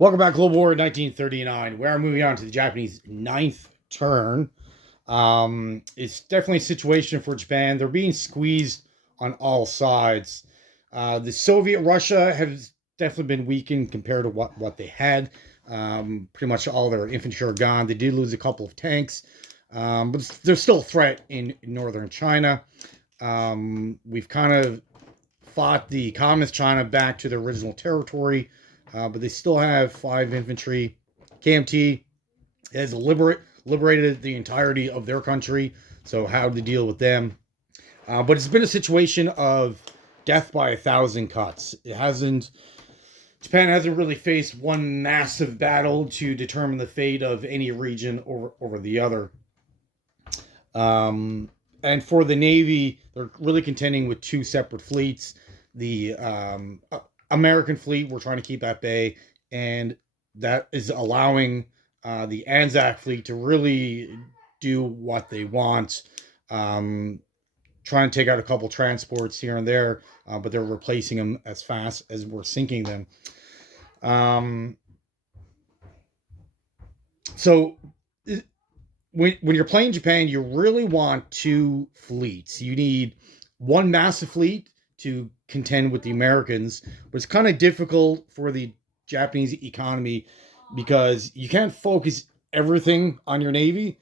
Welcome back, Global War 1939. We are moving on to the Japanese ninth turn. It's definitely a situation for Japan. They're being squeezed on all sides. The Soviet Russia has definitely been weakened compared to what they had. Pretty much all their infantry are gone. They did lose a couple of tanks, but there's still a threat in northern China. We've kind of fought the communist China back to their original territory, but they still have 5 infantry. KMT has liberated the entirety of their country, so how to deal with them? But it's been a situation of death by 1,000 cuts. It hasn't. Japan hasn't really faced one massive battle to determine the fate of any region over the other. Um, and for the Navy, they're really contending with two separate fleets. The American fleet we're trying to keep at bay, and that is allowing the Anzac fleet to really do what they want. Try and take out a couple transports here and there, but they're replacing them as fast as we're sinking them. Um, so when you're playing Japan, you really want two fleets. You need one massive fleet to contend with the Americans, but it's kind of difficult for the Japanese economy because you can't focus everything on your navy,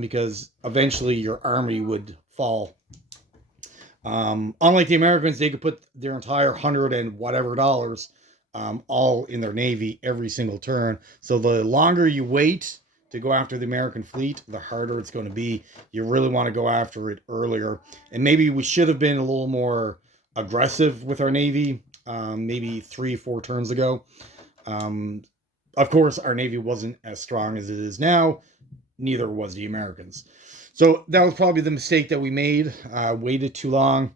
because eventually your army would fall. Unlike the Americans, they could put their entire hundred and whatever dollars, all in their navy every single turn. So the longer you wait to go after the American fleet, the harder it's going to be. You really want to go after it earlier. And maybe we should have been a little more aggressive with our navy, maybe 3, 4 turns ago. Um, of course, our navy wasn't as strong as it is now. Neither was the Americans. So that was probably the mistake that we made. Waited too long,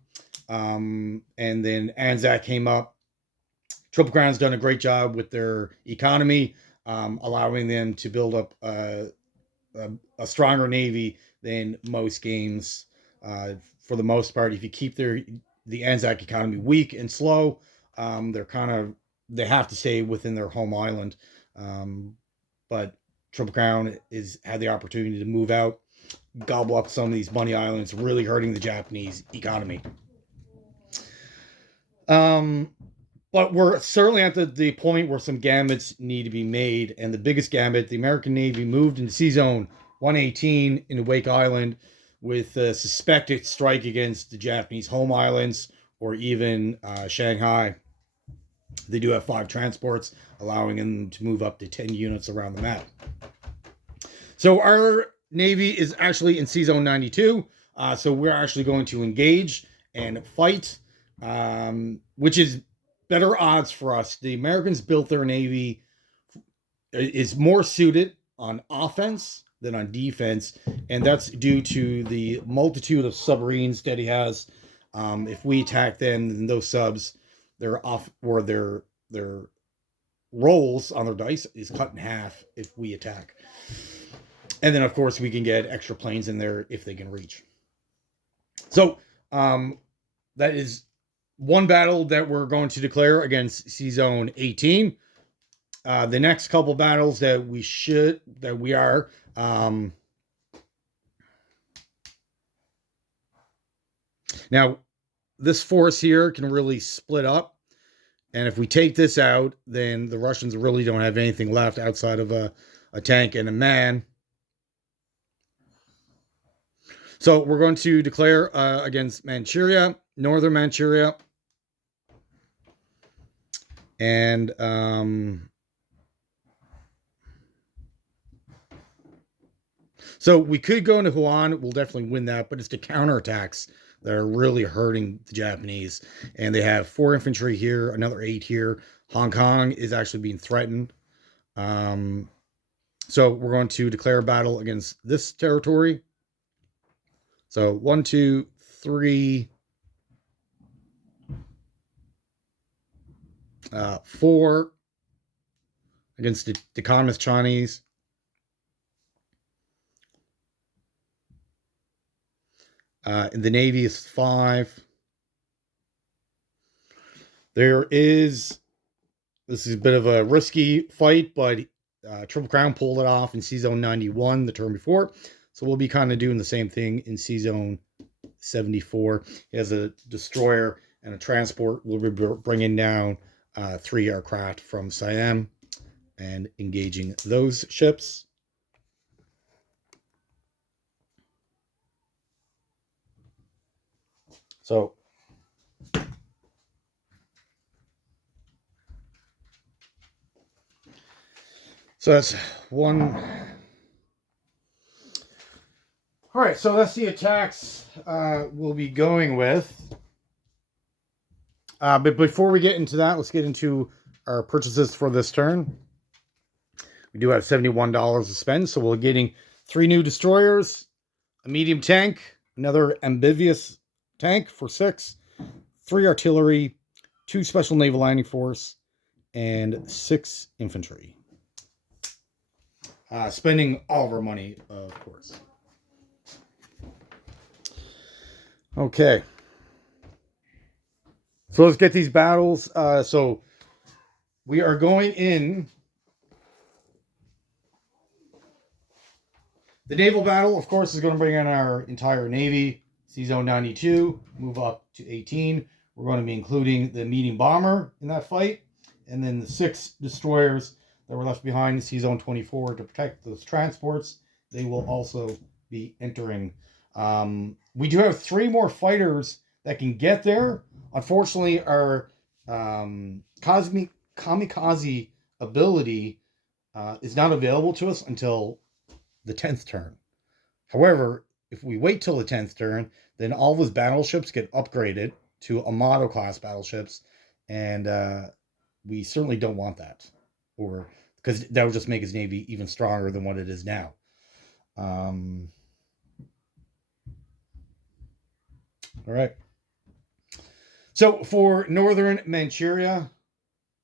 and then Anzac came up. Triple Crown's done a great job with their economy, allowing them to build up a stronger navy than most games. For the most part, if you keep the Anzac economy weak and slow, they're kind of they have to stay within their home island. But Triple Crown is had the opportunity to move out, gobble up some of these money islands, really hurting the Japanese economy. Um, but we're certainly at the point where some gambits need to be made. And the biggest gambit, the American Navy moved into Sea Zone 118 in Wake Island with a suspected strike against the Japanese home islands or even Shanghai. They do have 5 transports, allowing them to move up to 10 units around the map. So our Navy is actually in Sea Zone 92. So we're actually going to engage and fight, which is better odds for us. The Americans built their Navy is more suited on offense than on defense, and that's due to the multitude of submarines that he has. If we attack them, then those subs, they're off or their rolls on their dice is cut in half if we attack. And then, of course, we can get extra planes in there if they can reach. So that is one battle that we're going to declare against Sea Zone 18. The next couple battles that we are, now this force here can really split up. And if we take this out, then the Russians really don't have anything left outside of a tank and a man. So we're going to declare against Manchuria, northern Manchuria. And so we could go into Huan. We'll definitely win that, but it's the counterattacks that are really hurting the Japanese. And they have 4 infantry here, another 8 here. Hong Kong is actually being threatened. So we're going to declare a battle against this territory. So 1, 2, 3, 4 against the communist Chinese. And the Navy is 5. There is This is a bit of a risky fight, but Triple Crown pulled it off in C-Zone 91 the turn before. So we'll be kind of doing the same thing in C-Zone 74. He has a destroyer and a transport. We'll be bringing down 3 aircraft from Siam and engaging those ships. So that's one. All right, so that's the attacks we'll be going with. But before we get into that, let's get into our purchases for this turn. We do have $71 to spend, so we're getting 3 new destroyers, a medium tank, another amphibious tank for 6, 3 artillery, 2 special naval landing force, and 6 infantry. Spending all of our money, of course. Okay. So let's get these battles. So we are going in. The naval battle, of course, is going to bring in our entire Navy. C-Zone 92, move up to 18. We're going to be including the medium bomber in that fight. And then the 6 destroyers that were left behind in C-Zone 24 to protect those transports. They will also be entering. We do have 3 more fighters that can get there. Unfortunately, our kamikaze ability is not available to us until the 10th turn. However, if we wait till the 10th turn, then all of his battleships get upgraded to Amato class battleships, and we certainly don't want that, or because that would just make his navy even stronger than what it is now. All right. So for Northern Manchuria,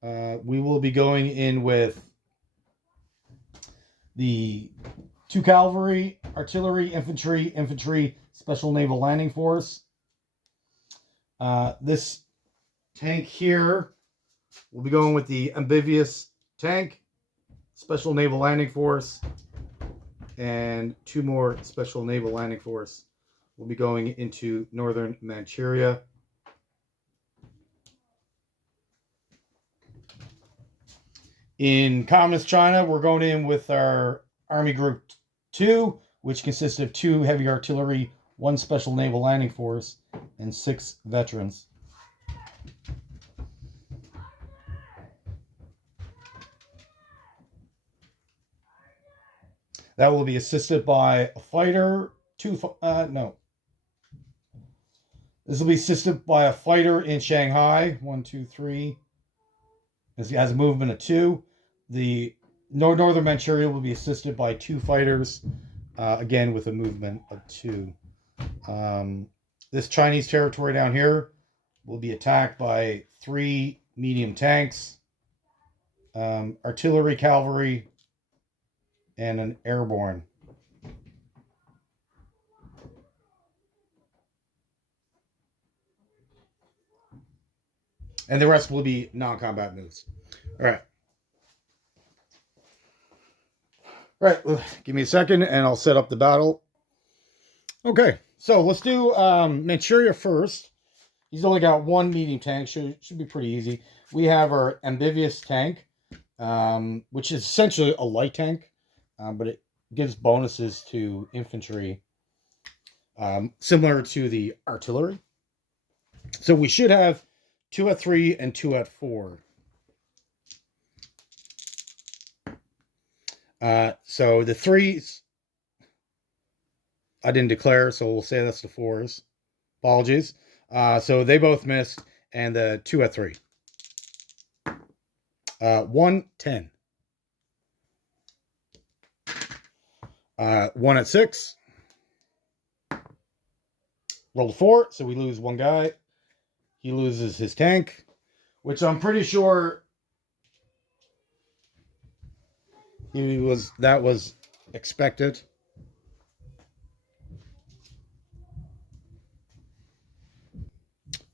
we will be going in with the 2 cavalry, artillery, infantry, special naval landing force. This tank here, we'll be going with the amphibious tank, special naval landing force, and 2 more special naval landing force. We'll be going into Northern Manchuria. In Communist China, we're going in with our Army Group 2, which consists of 2 heavy artillery, 1 special naval landing force, and 6 veterans. That will be assisted by a fighter, 2, no. This will be assisted by a fighter in Shanghai, 1, 2, 3. It has a movement of 2. The Northern Manchuria will be assisted by 2 fighters, again with a movement of 2. This Chinese territory down here will be attacked by 3 medium tanks, artillery, cavalry, and an airborne. And the rest will be non-combat moves. All right. All right, give me a second and I'll set up the battle. Okay, so let's do Manchuria first. He's only got 1 medium tank, should be pretty easy. We have our amphibious tank, which is essentially a light tank, but it gives bonuses to infantry, similar to the artillery. So we should have 2 at 3 and 2 at 4. So the 3s, I didn't declare, so we'll say that's the 4s. Apologies. So they both missed, and the 2 at 3. 1, 10. 1 at 6. Rolled 4, so we lose 1 guy. He loses his tank, which I'm pretty sure that was expected.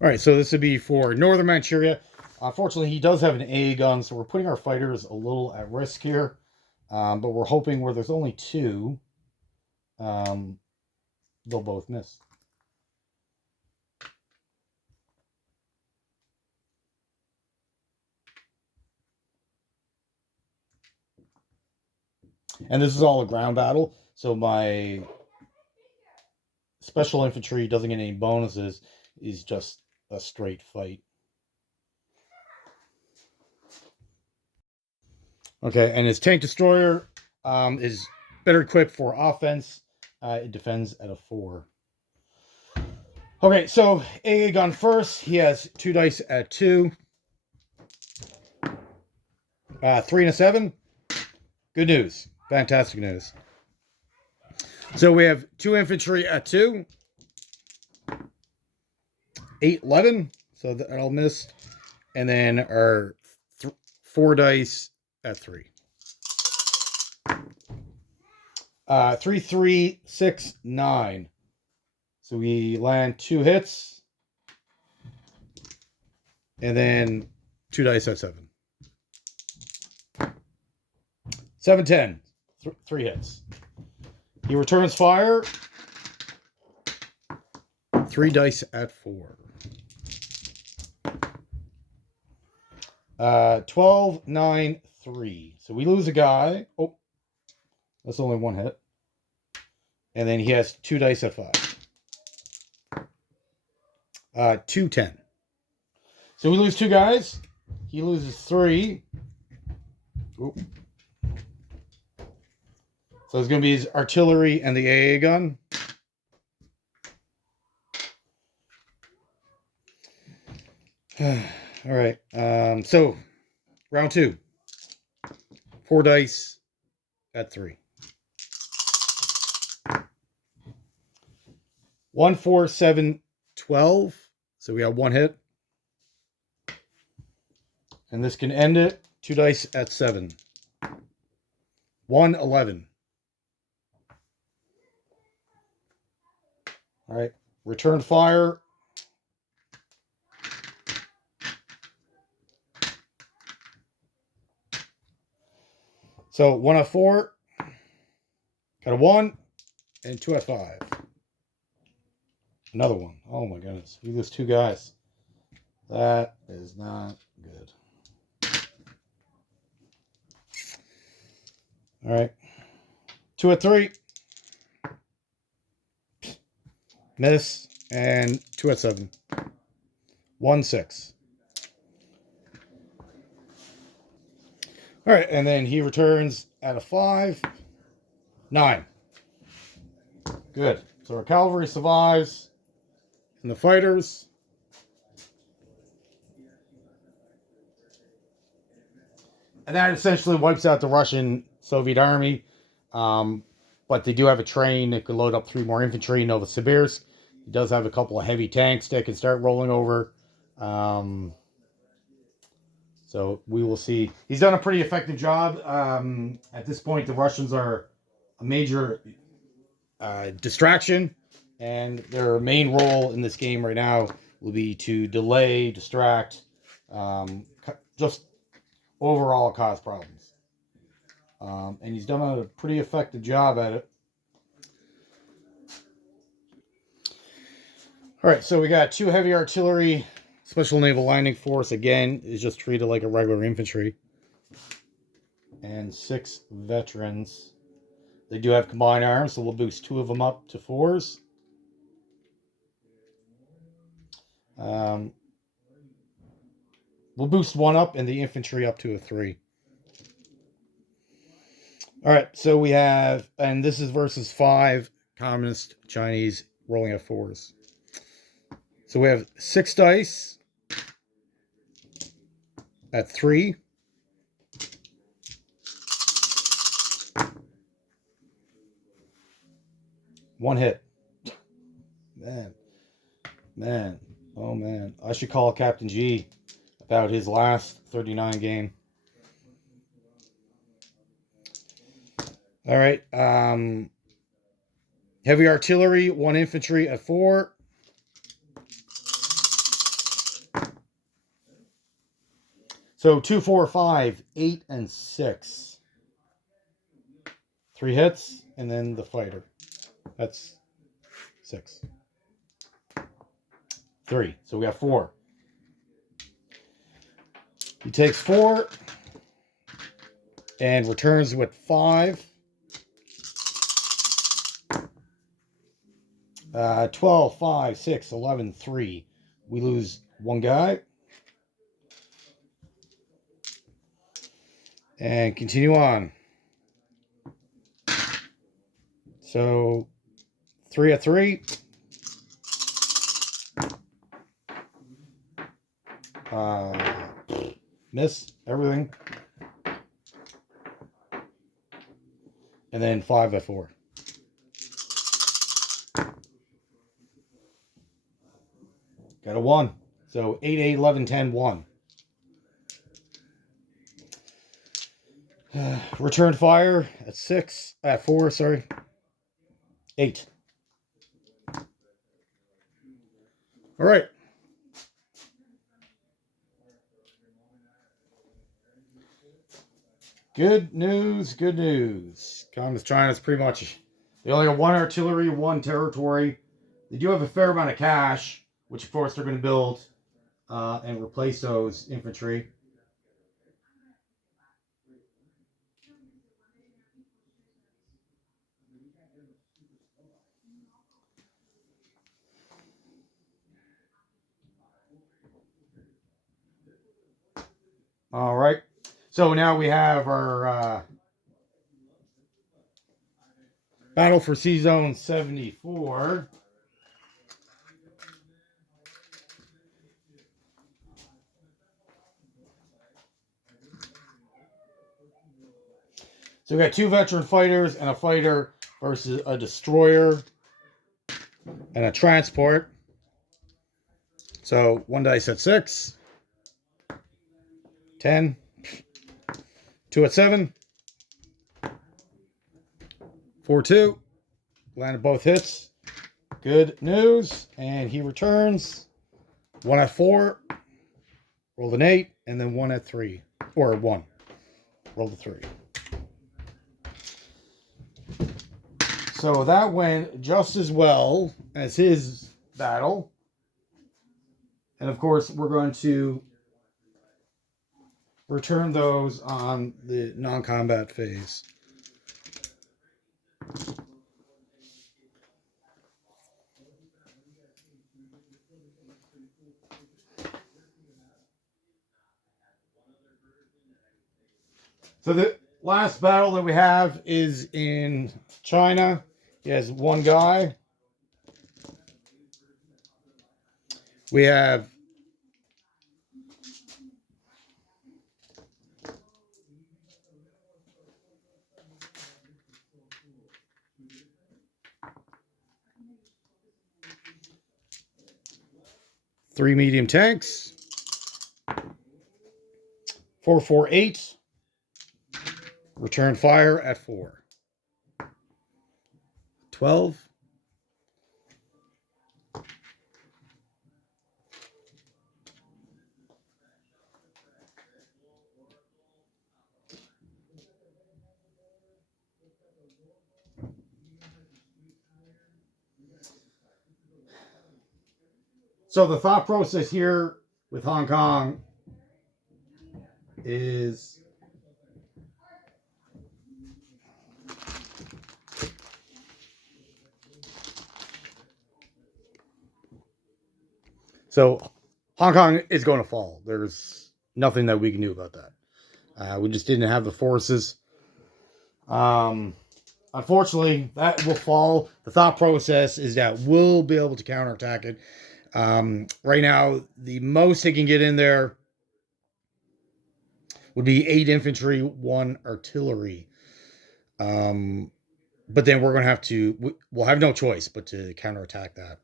All right, so this would be for Northern Manchuria. Unfortunately, he does have an AA gun, so we're putting our fighters a little at risk here. But we're hoping where there's only two, they'll both miss. And this is all a ground battle, so my special infantry doesn't get any bonuses. Is just a straight fight. Okay, and his tank destroyer is better equipped for offense. It defends at a 4. Okay, so AA gun first. He has 2 dice at 2. 3 and a 7. Good news. Fantastic news. So we have 2 infantry at 2. 8, 11. So that'll miss. And then our 4 dice at 3. 3, 3, 6, 9. So we land 2 hits. And then 2 dice at 7. 7, 10. 3 hits. He returns fire. 3 dice at 4. 12, 9, 3. So we lose a guy. Oh, that's only 1 hit. And then he has 2 dice at 5. 2, 10. So we lose 2 guys. He loses 3. Ooh. So it's going to be his artillery and the AA gun. All right. So round 2. 4 dice at 3. 1, 4, 7, 12. So we got 1 hit. And this can end it. 2 dice at 7. 1, 11. All right. Return fire. So 1 at 4. Got a 1. And 2 at 5. Another one. Oh my goodness. We lose 2 guys. That is not good. All right. 2 at 3. Miss. And 2 at 7. 1, 6. All right. And then he returns at a 5. 9. Good. So our cavalry survives. And the fighters. And that essentially wipes out the Russian Soviet army. But they do have a train that could load up 3 more infantry in Novosibirsk. He does have a couple of heavy tanks that can start rolling over. So we will see. He's done a pretty effective job. At this point, the Russians are a major distraction. And their main role in this game right now will be to delay, distract, just overall cause problems. And he's done a pretty effective job at it. All right, so we got 2 heavy artillery. Special Naval Landing Force, again, is just treated like a regular infantry. And 6 veterans. They do have combined arms, so we'll boost 2 of them up to 4s. We'll boost 1 up and the infantry up to a 3. All right, so we have, and this is versus 5 communist Chinese rolling at 4s. So we have 6 dice at 3. One hit. Man. Oh, man. I should call Captain G about his last 39 game. All right. Heavy artillery, 1 infantry at 4. So 2, 4, 5, 8, and 6. 3 hits, and then the fighter. That's 6. 3. So we got 4. He takes 4 and returns with 5. 12, 5, 6, 11, 3. We lose 1 guy. And continue on. So 3 of 3. Miss everything. And then 5 of 4. Got a 1. So 8, 8, 11, 10, 1. Return fire at 6. At 4, sorry. 8. All right. Good news, good news. Communist China's pretty much, they only have 1 artillery, 1 territory. They do have a fair amount of cash, which of course they're going to build and replace those infantry. All right. So now we have our battle for Sea Zone 74. So we got 2 veteran fighters and a fighter versus a destroyer and a transport. So 1 dice at 6. 10. 2 at 7. 4, 2. Landed both hits. Good news. And he returns. 1 at 4. Rolled an 8. And then 1 at 3. Or 1. Rolled a 3. So that went just as well as his battle. And of course, we're going to return those on the non-combat phase. So the last battle that we have is in China. He has 1 guy. We have three medium tanks. 4, 4, 8. Return fire at 4. 12. So the thought process here with Hong Kong is so Hong Kong is going to fall. There's nothing that we can do about that. We just didn't have the forces. Unfortunately, that will fall. The thought process is that we'll be able to counterattack it. Right now, the most they can get in there would be 8 infantry, 1 artillery. But then we're going to have to, we'll have no choice but to counterattack that.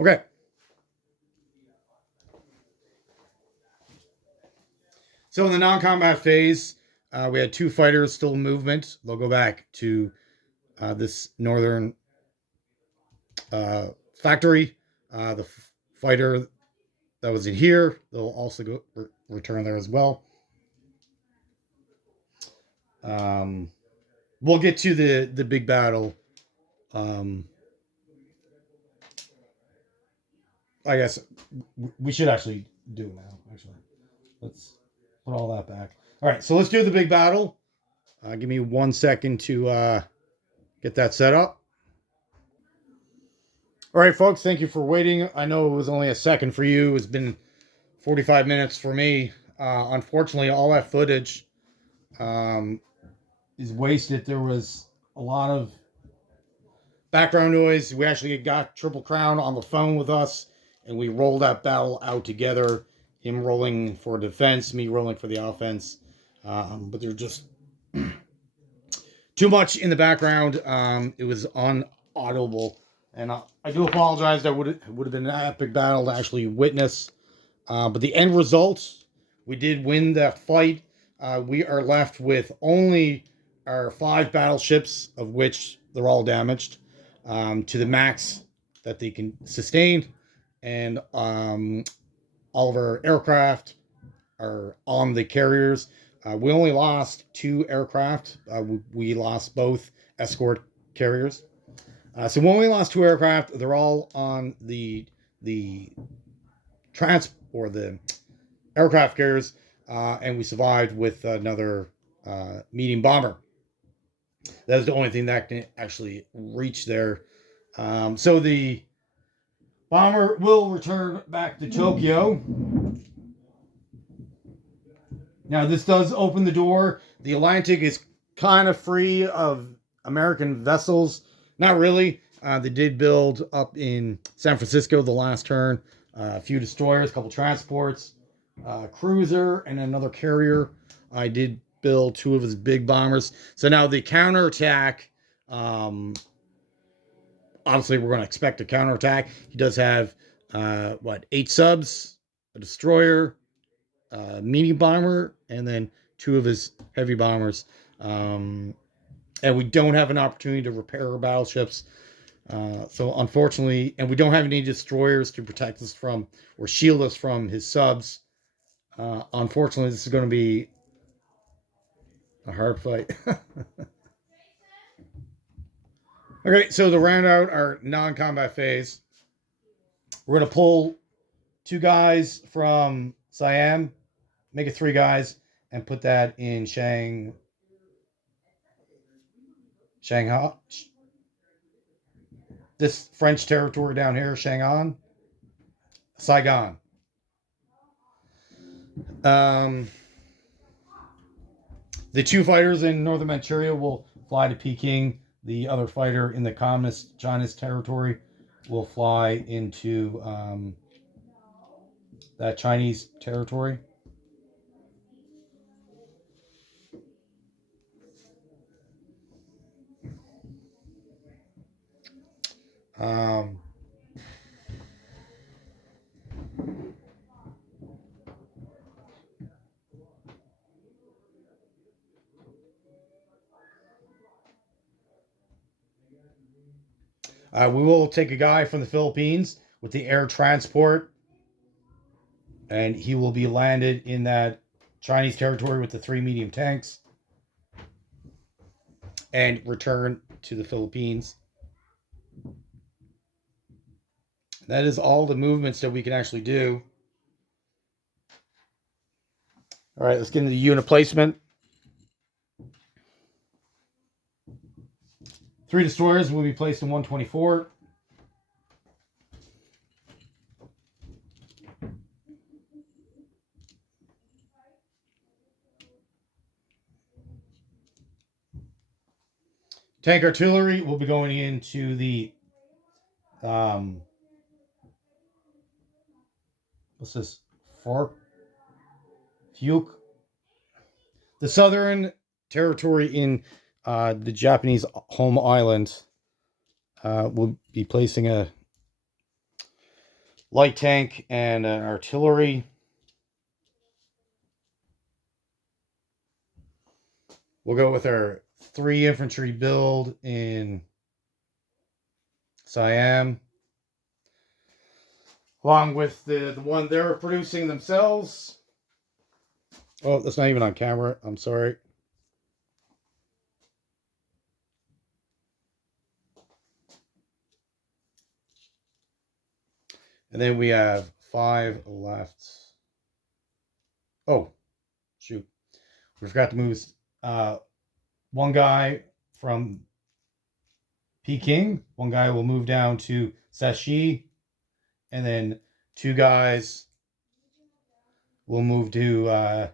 Okay. So in the non-combat phase, we had 2 fighters still in movement. They'll go back to this northern factory. The fighter that was in here, they'll also go return there as well. We'll get to the big battle. I guess we should actually do it now. Actually, let's put all that back. All right, so let's do the big battle. Give me 1 second to get that set up. All right, folks, thank you for waiting. I know it was only a second for you. It's been 45 minutes for me. Unfortunately, all that footage is wasted. There was a lot of background noise. We actually got Triple Crown on the phone with us, and we rolled that battle out together. Him rolling for defense, me rolling for the offense. But there's just too much in the background. It was unaudible. And I do apologize. That would have been an epic battle to actually witness. But the end result, we did win that fight. We are left with only our 5 battleships, of which they're all damaged to the max that they can sustain. And all of our aircraft are on the carriers. We only lost 2 aircraft. We lost both escort carriers. So when we lost 2 aircraft, they're all on the the aircraft carriers, and we survived with another medium bomber. That was the only thing that can actually reach there. So the bomber will return back to Tokyo. Now, this does open the door. The Atlantic is kind of free of American vessels. Not really. They did build up in San Francisco the last turn. A few destroyers, a couple transports, cruiser, and another carrier. I did build 2 of his big bombers. So now the counterattack, obviously we're going to expect a counterattack. He does have, 8 subs, a destroyer, medium bomber, and then 2 of his heavy bombers. And we don't have an opportunity to repair our battleships. So unfortunately, and we don't have any destroyers to protect us from or shield us from his subs. Unfortunately, this is going to be a hard fight. Okay, so to round out our non-combat phase, we're going to pull 2 guys from Siam, make it 3 guys, and put that in Shanghai. This French territory down here, Saigon. The 2 fighters in Northern Manchuria will fly to Peking. The other fighter in the Communist China's territory will fly into that Chinese territory. We will take a guy from the Philippines with the air transport, and he will be landed in that Chinese territory with the 3 medium tanks and return to the Philippines. That is all the movements that we can actually do. All right, let's get into the unit placement. 3 destroyers will be placed in 124. Tank artillery will be going into the what's this? Fuke. The southern territory in the Japanese home island will be placing a light tank and an artillery. We'll go with our 3 infantry build in Siam, along with the one they're producing themselves. Oh, that's not even on camera. I'm sorry. And then we have 5 left. Oh, shoot. We forgot to move one guy from Peking. One guy will move down to Shashi. And then 2 guys will move to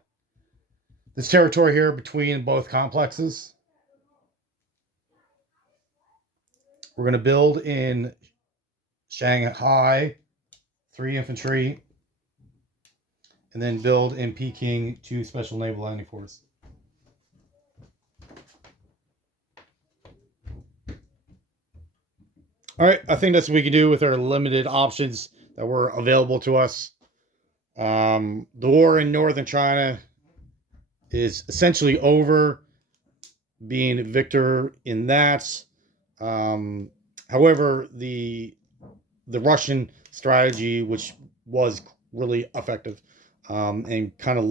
this territory here between both complexes. We're going to build in Shanghai 3 infantry, and then build in Peking 2 special naval landing force. All right, I think that's what we can do with our limited options that were available to us. The war in northern China is essentially over, being victor in that. However, the Russian strategy, which was really effective, and kind of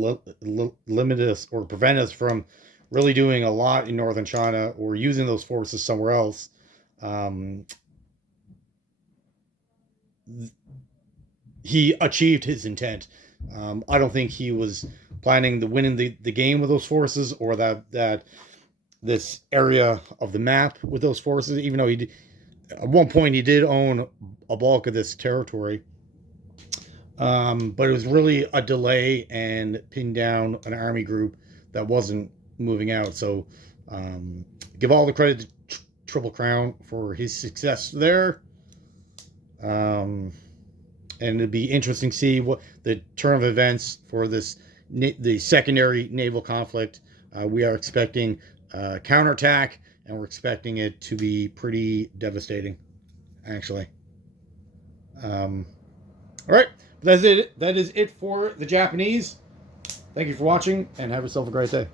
limited us or prevent us from really doing a lot in northern China or using those forces somewhere else. He achieved his intent. I don't think he was planning to winning the game with those forces, or that this area of the map with those forces, even though at one point he did own a bulk of this territory. But it was really a delay and pin down an army group that wasn't moving out. So give all the credit to Triple Crown for his success there. And it'd be interesting to see what the turn of events for the secondary naval conflict. We are expecting counterattack, and we're expecting it to be pretty devastating, actually. All right, that's it. That is it for the Japanese. Thank you for watching, and have yourself a great day.